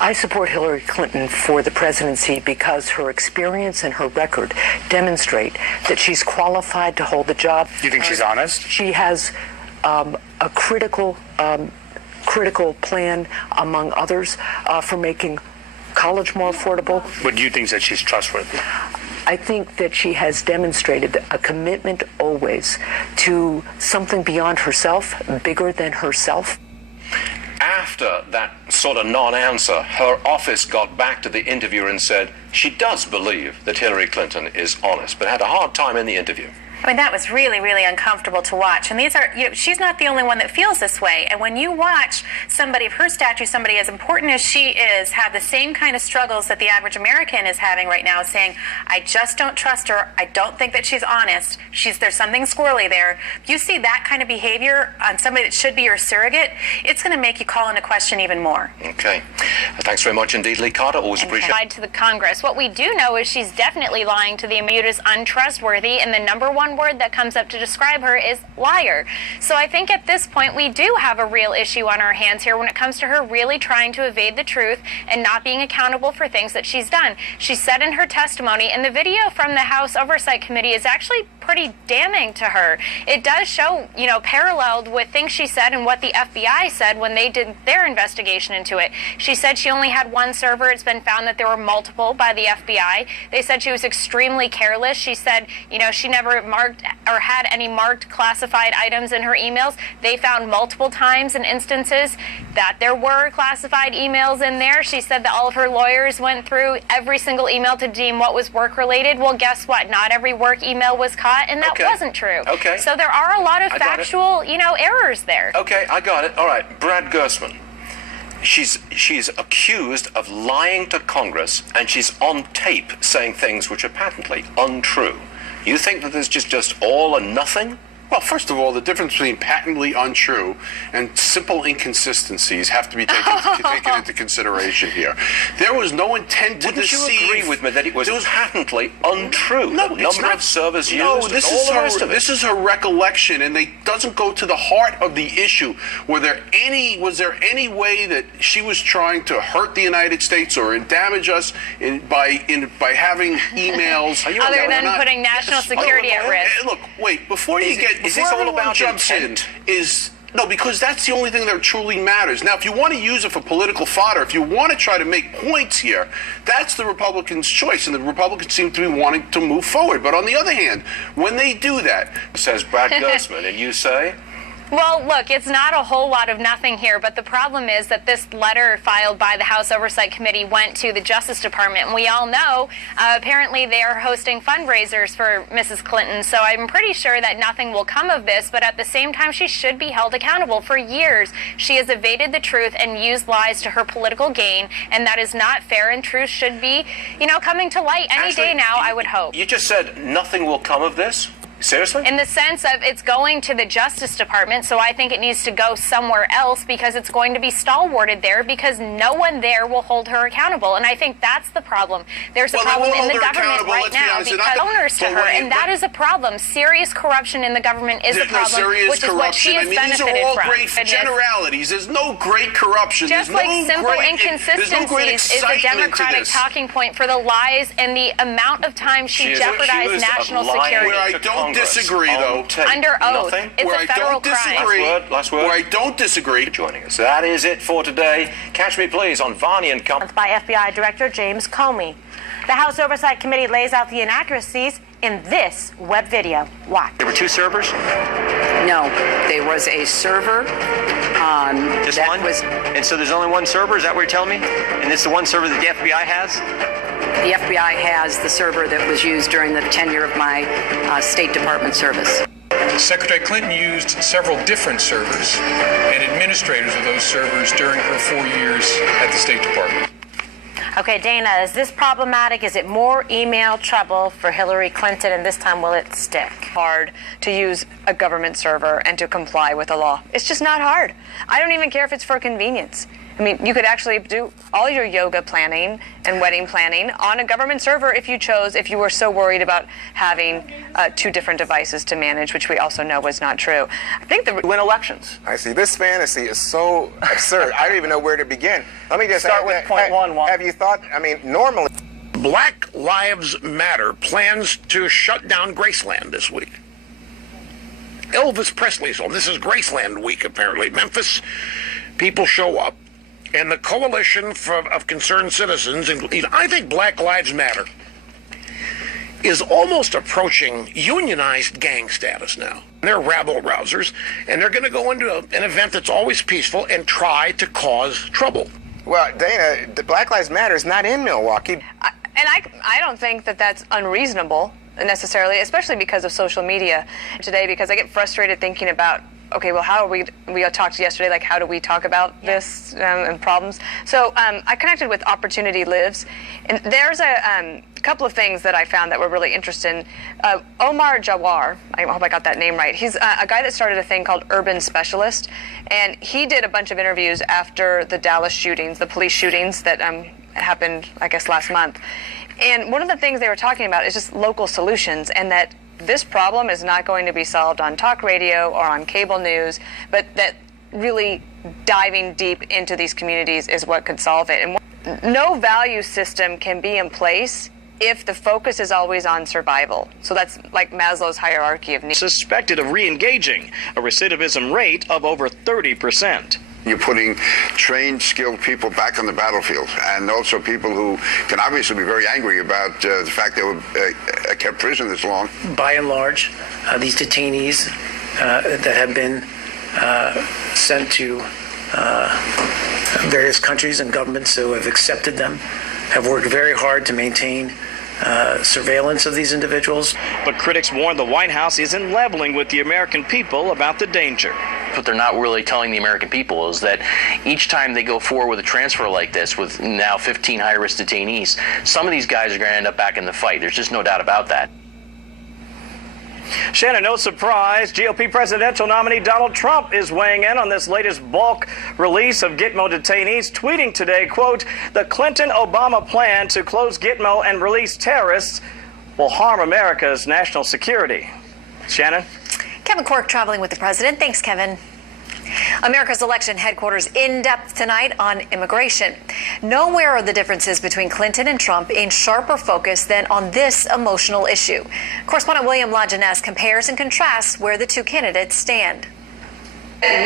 I support Hillary Clinton for the presidency because her experience and her record demonstrate that she's qualified to hold the job. You think she's honest? She has a critical plan, among others, for making college more affordable. But do you think that she's trustworthy? I think that she has demonstrated a commitment always to something beyond herself, bigger than herself. After that sort of non-answer, her office got back to the interviewer and said she does believe that Hillary Clinton is honest, but had a hard time in the interview. I mean, that was really, really uncomfortable to watch. And these are, she's not the only one that feels this way. And when you watch somebody of her stature, somebody as important as she is, have the same kind of struggles that the average American is having right now, saying, I just don't trust her. I don't think that she's honest. There's something squirrely there. If you see that kind of behavior on somebody that should be your surrogate, it's going to make you call into question even more. Okay. Thanks very much indeed, Lee Carter. Always appreciate it. Lied to the Congress. What we do know is she's definitely lying to the is untrustworthy, and the number one word that comes up to describe her is liar. So I think at this point we do have a real issue on our hands here when it comes to her really trying to evade the truth and not being accountable for things that she's done. She said in her testimony, and the video from the House Oversight Committee is actually pretty damning to her. It does show, paralleled with things she said and what the FBI said when they did their investigation into it. She said she only had one server. It's been found that there were multiple by the FBI. They said she was extremely careless. She said, she never marked or had any marked classified items in her emails. They found multiple times and instances that there were classified emails in there. She said that all of her lawyers went through every single email to deem what was work-related. Well, guess what? Not every work email was caught, and that wasn't true. Okay. So there are a lot of factual, errors there. Okay, I got it. All right, Brad Gersman. She's accused of lying to Congress, and she's on tape saying things which are patently untrue. You think that there's just all or nothing? Well, first of all, the difference between patently untrue and simple inconsistencies have to be taken into consideration here. There was no intent to deceive. Wouldn't you agree with me that it was patently untrue? No, the it's number not. of servers used, No, this all is the rest of it. This is her recollection, and it doesn't go to the heart of the issue. Was there any way that she was trying to hurt the United States or damage us by having emails? Other than putting national security at risk. Look, wait, before you get... Is this all about jumps intent? No, because that's the only thing that truly matters. Now, if you want to use it for political fodder, if you want to try to make points here, that's the Republicans' choice, and the Republicans seem to be wanting to move forward. But on the other hand, when they do that... Says Brad Gersman, and you say... Well, look, it's not a whole lot of nothing here, but the problem is that this letter filed by the House Oversight Committee went to the Justice Department, and we all know apparently they are hosting fundraisers for Mrs. Clinton, so I'm pretty sure that nothing will come of this, but at the same time, she should be held accountable. For years, she has evaded the truth and used lies to her political gain, and that is not fair, and truth should be, coming to light any day now, I would hope. You just said nothing will come of this? Seriously? In the sense of it's going to the Justice Department, so I think it needs to go somewhere else because it's going to be stalwarted there because no one there will hold her accountable. And I think that's the problem. There's a problem in the government right now because owners to her, and that is a problem. Serious corruption in the government is a problem, which is what she has benefited from. These are all great generalities. There's no great corruption. Just like simple inconsistencies is a Democratic talking point for the lies and the amount of time she jeopardized national security. Where I don't disagree, though. Under oath. It's a federal crime. Last word. Where I don't disagree. For joining us. That is it for today. Catch me, please, on Varney and Company. By FBI Director James Comey. The House Oversight Committee lays out the inaccuracies in this web video. Watch. There were two servers? No, there was a server. Just one? And so there's only one server? Is that what you're telling me? And it's the one server that the FBI has? The FBI has the server that was used during the tenure of my State Department service. Secretary Clinton used several different servers and administrators of those servers during her 4 years at the State Department. Okay, Dana, is this problematic? Is it more email trouble for Hillary Clinton, and this time will it stick? Hard to use a government server and to comply with the law. It's just not hard. I don't even care if it's for convenience. I mean, you could actually do all your yoga planning and wedding planning on a government server if you chose, if you were so worried about having 2 different devices to manage, which we also know was not true. I think win elections. I see. This fantasy is so absurd. I don't even know where to begin. Let me just start with point one. Have you thought, I mean, normally... Black Lives Matter plans to shut down Graceland this week. Elvis Presley's home. This is Graceland week, apparently. Memphis people show up. And the coalition of concerned citizens, I think Black Lives Matter is almost approaching unionized gang status now. They're rabble-rousers, and they're going to go into an event that's always peaceful and try to cause trouble. Well, Dana, the Black Lives Matter is not in Milwaukee. I don't think that that's unreasonable necessarily, especially because of social media today, because I get frustrated thinking about, okay, well, how are we talked yesterday, like, how do we talk about this and problems? So I connected with Opportunity Lives, and there's a couple of things that I found that were really interesting. Omar Jawar, I hope I got that name right, he's a guy that started a thing called Urban Specialist, and he did a bunch of interviews after the Dallas shootings, the police shootings that happened, I guess, last month. And one of the things they were talking about is just local solutions, and that this problem is not going to be solved on talk radio or on cable news, but that really diving deep into these communities is what could solve it. And no value system can be in place if the focus is always on survival. So that's like Maslow's hierarchy of needs. Suspected of re-engaging, a recidivism rate of over 30%. You're putting trained, skilled people back on the battlefield, and also people who can obviously be very angry about the fact they were kept prisoner this long. By and large, these detainees that have been sent to various countries and governments who have accepted them have worked very hard to maintain surveillance of these individuals. But critics warn the White House isn't leveling with the American people about the danger. What they're not really telling the American people is that each time they go forward with a transfer like this, with now 15 high-risk detainees, some of these guys are going to end up back in the fight. There's just no doubt about that. Shannon, no surprise, GOP presidential nominee Donald Trump is weighing in on this latest bulk release of Gitmo detainees, tweeting today, quote, "The Clinton-Obama plan to close Gitmo and release terrorists will harm America's national security." Shannon? Kevin Cork traveling with the president. Thanks, Kevin. America's election headquarters in depth tonight on immigration. Nowhere are the differences between Clinton and Trump in sharper focus than on this emotional issue. Correspondent William LaJeunesse compares and contrasts where the two candidates stand.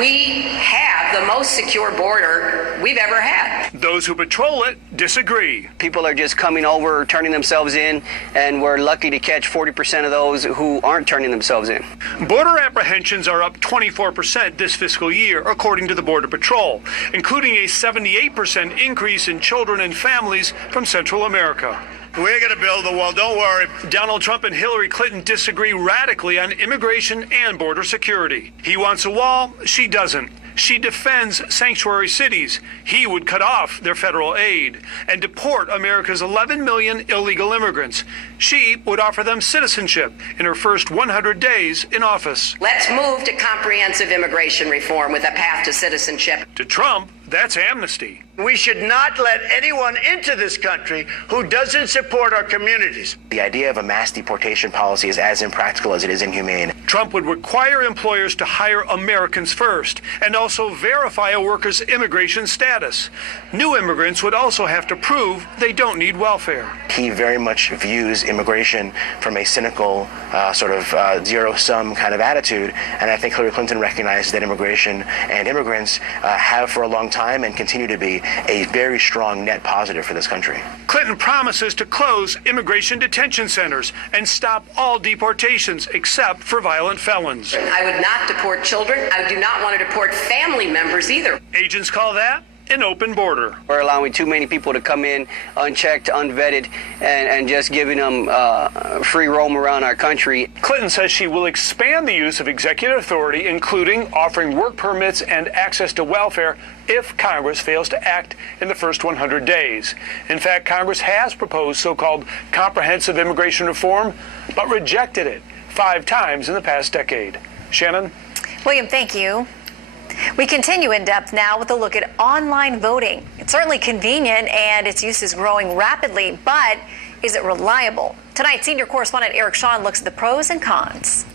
We have the most secure border we've ever had. Those who patrol it disagree. People are just coming over, turning themselves in, and we're lucky to catch 40% of those who aren't turning themselves in. Border apprehensions are up 24% this fiscal year, according to the Border Patrol, including a 78% increase in children and families from Central America. We're going to build the wall, don't worry. Donald Trump and Hillary Clinton disagree radically on immigration and border security. He wants a wall, she doesn't. She defends sanctuary cities. He would cut off their federal aid and deport America's 11 million illegal immigrants. She would offer them citizenship in her first 100 days in office. Let's move to comprehensive immigration reform with a path to citizenship. To Trump, that's amnesty. We should not let anyone into this country who doesn't support our communities. The idea of a mass deportation policy is as impractical as it is inhumane. Trump would require employers to hire Americans first and also verify a worker's immigration status. New immigrants would also have to prove they don't need welfare. He very much views immigration from a cynical sort of zero-sum kind of attitude, and I think Hillary Clinton recognizes that immigration and immigrants have for a long time and continue to be a very strong net positive for this country. Clinton promises to close immigration detention centers and stop all deportations except for violent felons. I would not deport children. I do not want to deport family members either. Agents call that an open border. We're allowing too many people to come in unchecked, unvetted, and just giving them free roam around our country. Clinton says she will expand the use of executive authority, including offering work permits and access to welfare if Congress fails to act in the first 100 days. In fact, Congress has proposed so-called comprehensive immigration reform, but rejected it 5 times in the past decade. Shannon? William, thank you. We continue in depth now with a look at online voting. It's certainly convenient and its use is growing rapidly, but is it reliable? Tonight, senior correspondent Eric Shawn looks at the pros and cons.